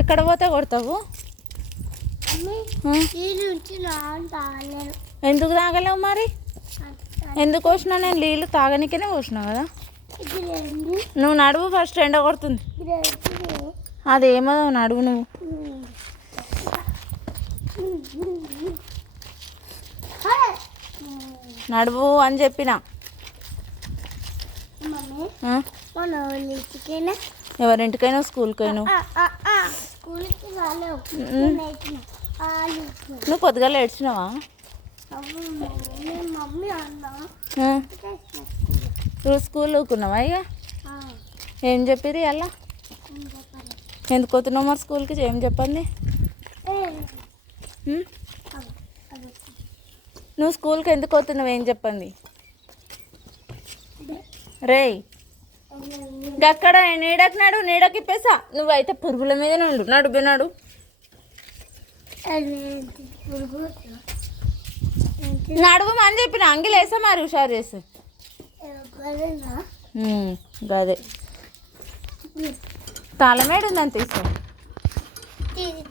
ఎక్కడ పోతే కొడతావు? ఎందుకు తాగలేవు మరి? ఎందుకు పోసినా? నేను నీళ్ళు తాగనికనే పోసినా కదా. నువ్వు నడువు, ఫస్ట్ ఎండ కొడుతుంది. అదేమో నడువు నువ్వు. నడువు అని చెప్పిన. ఎవరింటికైనా స్కూల్కైనా నువ్వు పొద్దుగాల ఏడ్చినావా? నువ్వు స్కూల్ ఊకున్నావా? ఇక ఏం చెప్పిరి అలా? ఎందుకు పోతున్నావు మరి స్కూల్కి? ఏం చెప్పండి? నువ్వు స్కూల్కి ఎందుకు పోతున్నావు? ఏం చెప్పండి? రేయ్ అక్కడ నీడకి నడు, నీడకి ఇప్పేసా. నువ్వైతే పురుగుల మీద నడు. నడుబే నడు. నడువు అని చెప్పిన. అంగిలేసా మరి హుషారు చేసి. గదే తాళమేడుందని తీసుకో.